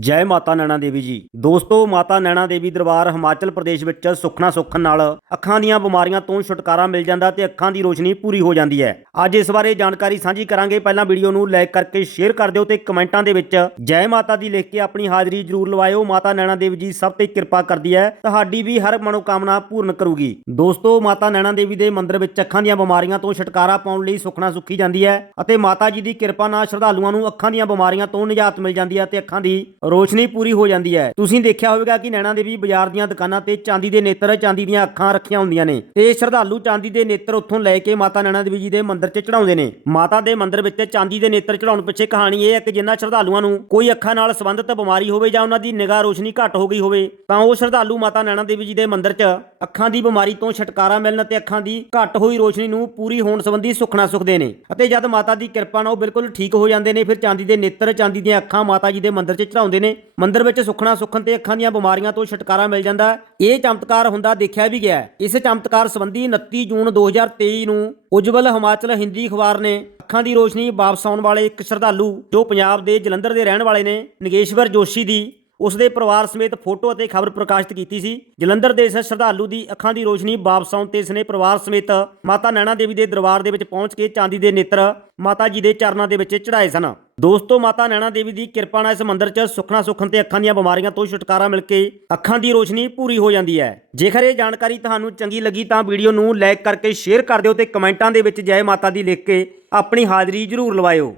ਜੈ ਮਾਤਾ ਨੈਣਾ ਦੇਵੀ ਜੀ। ਦੋਸਤੋ, ਮਾਤਾ ਨੈਣਾ ਦੇਵੀ ਦਰਬਾਰ ਹਿਮਾਚਲ ਪ੍ਰਦੇਸ਼ ਵਿੱਚ ਸੁਖਨਾ ਸੁੱਖਣ ਨਾਲ ਅੱਖਾਂ ਦੀਆਂ ਬਿਮਾਰੀਆਂ ਤੋਂ ਛੁਟਕਾਰਾ ਮਿਲ ਜਾਂਦਾ ਤੇ ਅੱਖਾਂ ਦੀ ਰੋਸ਼ਨੀ ਪੂਰੀ ਹੋ ਜਾਂਦੀ ਹੈ। ਅੱਜ ਇਸ ਬਾਰੇ ਜਾਣਕਾਰੀ ਸਾਂਝੀ ਕਰਾਂਗੇ। ਪਹਿਲਾਂ ਵੀਡੀਓ ਨੂੰ ਲਾਈਕ ਕਰਕੇ ਸ਼ੇਅਰ ਕਰ ਦਿਓ ਤੇ ਕਮੈਂਟਾਂ ਦੇ ਵਿੱਚ ਜੈ ਮਾਤਾ ਦੀ ਲਿਖ ਕੇ ਆਪਣੀ ਹਾਜ਼ਰੀ ਜ਼ਰੂਰ ਲਵਾਇਓ। ਮਾਤਾ ਨੈਣਾ ਦੇਵੀ ਜੀ ਸਭ ਤੇ ਕਿਰਪਾ ਕਰਦੀ ਹੈ। ਤੁਹਾਡੀ ਵੀ ਹਰ ਮਨੋਕਾਮਨਾ ਪੂਰਨ ਕਰੂਗੀ। ਦੋਸਤੋ, ਮਾਤਾ ਨੈਣਾ ਦੇਵੀ ਦੇ ਮੰਦਿਰ ਵਿੱਚ ਅੱਖਾਂ ਦੀਆਂ ਬਿਮਾਰੀਆਂ ਤੋਂ ਛੁਟਕਾਰਾ ਪਾਉਣ ਲਈ ਸੁਖਨਾ ਸੁੱਖੀ ਜਾਂਦੀ ਹੈ ਅਤੇ ਮਾਤਾ ਜੀ ਦੀ ਕਿਰਪਾ ਨਾਲ ਸ਼ਰਧਾਲੂਆਂ ਨੂੰ ਅੱਖਾਂ ਦੀਆਂ ਬਿਮਾਰੀਆਂ ਤੋਂ ਨਿਜਾਤ ਮਿਲ ਜਾਂਦੀ ਹੈ ਤੇ ਅੱਖਾਂ ਦੀ ਰੋਸ਼ਨੀ ਪੂਰੀ ਹੋ ਜਾਂਦੀ ਹੈ। ਤੁਸੀਂ ਦੇਖਿਆ ਹੋਵੇਗਾ ਕਿ ਨੈਣਾ ਦੇਵੀ ਬਾਜ਼ਾਰ ਦੀਆਂ ਦੁਕਾਨਾਂ ਤੇ ਚਾਂਦੀ ਦੇ ਨੇਤਰ, ਚਾਂਦੀ ਦੀਆਂ ਅੱਖਾਂ ਰੱਖੀਆਂ ਹੁੰਦੀਆਂ ਨੇ ਤੇ ਸ਼ਰਧਾਲੂ ਚਾਂਦੀ ਦੇ ਨੇਤਰ ਉੱਥੋਂ ਲੈ ਕੇ ਮਾਤਾ ਨੈਣਾ ਦੇਵੀ ਜੀ ਦੇ ਮੰਦਿਰ 'ਚ ਚੜਾਉਂਦੇ ਨੇ। ਮਾਤਾ ਦੇ ਮੰਦਿਰ ਵਿੱਚ ਚਾਂਦੀ ਦੇ ਨੇਤਰ ਚੜਾਉਣ ਪਿੱਛੇ ਕਹਾਣੀ ਇਹ ਹੈ ਕਿ ਜਿਨ੍ਹਾਂ ਸ਼ਰਧਾਲੂਆਂ ਨੂੰ ਕੋਈ ਅੱਖਾਂ ਨਾਲ ਸੰਬੰਧਿਤ ਬਿਮਾਰੀ ਹੋਵੇ ਜਾਂ ਉਹਨਾਂ ਦੀ ਨਿਗਾਹ ਰੋਸ਼ਨੀ ਘੱਟ ਹੋ ਗਈ ਹੋਵੇ, ਤਾਂ ਉਹ ਸ਼ਰਧਾਲੂ ਮਾਤਾ ਨੈਣਾ ਦੇਵੀ ਜੀ ਦੇ ਮੰਦਿਰ 'ਚ ਅੱਖਾਂ ਦੀ ਬਿਮਾਰੀ ਤੋਂ ਛੁਟਕਾਰਾ ਮਿਲਣ ਅਤੇ ਅੱਖਾਂ ਦੀ ਘੱਟ ਹੋਈ ਰੋਸ਼ਨੀ ਨੂੰ ਪੂਰੀ ਹੋਣ ਸੰਬੰਧੀ ਸੁਖਣਾ ਸੁਖਦੇ ਨੇ ਅਤੇ ਜਦ ਮਾਤਾ ਦੀ ਕਿਰਪਾ ਨਾਲ ਉਹ ਬਿਲਕੁਲ ਠੀਕ ਹੋ ਜਾਂਦੇ ਨੇ, ਫਿਰ ਚਾਂਦੀ ਦੇ ਨੇਤਰ, ਚਾਂਦੀ ਦੀਆਂ ਅੱਖਾਂ ਮਾਤਾ ਜੀ ਦੇ ਮੰਦਿਰ 'ਚ ਚੜਾਉਂਦੇ ਨੇ। ਮੰਦਿਰ ਵਿੱਚ ਸੁਖਣਾ ਸੁਖਣ ਤੇ ਅੱਖਾਂ ਦੀਆਂ ਬਿਮਾਰੀਆਂ ਤੋਂ ਛੁਟਕਾਰਾ ਮਿਲ ਜਾਂਦਾ। ਇਹ ਚਮਤਕਾਰ ਹੁੰਦਾ ਦੇਖਿਆ ਵੀ ਗਿਆ। ਇਸ ਚਮਤਕਾਰ ਸੰਬੰਧੀ 29 ਜੂਨ 2023 ਨੂੰ ਉਜਵਲ ਹਿਮਾਚਲ ਹਿੰਦੀ ਅਖਬਾਰ ਨੇ ਅੱਖਾਂ ਦੀ ਰੋਸ਼ਨੀ ਵਾਪਸ ਆਉਣ ਵਾਲੇ ਇੱਕ ਸ਼ਰਧਾਲੂ ਜੋ ਪੰਜਾਬ ਦੇ ਜਲੰਧਰ ਦੇ ਰਹਿਣ ਵਾਲੇ ਨੇ, ਨਗੇਸ਼ਵਰ ਜੋਸ਼ੀ ਦੀ ਉਸ ਦੇ ਪਰਿਵਾਰ ਸਮੇਤ ਫੋਟੋ ਅਤੇ ਖਬਰ ਪ੍ਰਕਾਸ਼ਿਤ ਕੀਤੀ ਸੀ। ਜਲੰਧਰ ਦੇ ਇਸ ਸ਼ਰਧਾਲੂ ਦੀ ਅੱਖਾਂ ਦੀ ਰੋਸ਼ਨੀ ਵਾਪਸ ਆਉਣ ਤੇ ਇਸ ਨੇ ਪਰਿਵਾਰ ਸਮੇਤ ਮਾਤਾ ਨੈਣਾ ਦੇਵੀ ਦੇ ਦਰਬਾਰ ਦੇ ਵਿੱਚ ਪਹੁੰਚ ਕੇ ਚਾਂਦੀ ਦੇ ਨੇਤਰ ਮਾਤਾ ਜੀ ਦੇ ਚਰਨਾਂ ਦੇ ਵਿੱਚ ਚੜਾਏ ਸਨ। ਦੋਸਤੋ, ਮਾਤਾ ਨੈਣਾ ਦੇਵੀ ਦੀ ਕਿਰਪਾ ਨਾਲ ਇਸ ਮੰਦਿਰ 'ਚ ਸੁਖਣਾ ਸੁਖਣ ਤੇ ਅੱਖਾਂ ਦੀਆਂ ਬਿਮਾਰੀਆਂ ਤੋਂ ਛੁਟਕਾਰਾ ਮਿਲ ਕੇ ਅੱਖਾਂ ਦੀ ਰੋਸ਼ਨੀ ਪੂਰੀ ਹੋ ਜਾਂਦੀ ਹੈ। ਜੇਕਰ ਇਹ ਜਾਣਕਾਰੀ ਤੁਹਾਨੂੰ ਚੰਗੀ ਲੱਗੀ ਤਾਂ ਵੀਡੀਓ ਨੂੰ ਲਾਈਕ ਕਰਕੇ ਸ਼ੇਅਰ ਕਰ ਦਿਓ ਤੇ ਕਮੈਂਟਾਂ ਦੇ ਵਿੱਚ ਜੈ ਮਾਤਾ ਦੀ ਲਿਖ ਕੇ ਆਪਣੀ ਹਾਜ਼ਰੀ ਜ਼ਰੂਰ ਲਵਾਇਓ।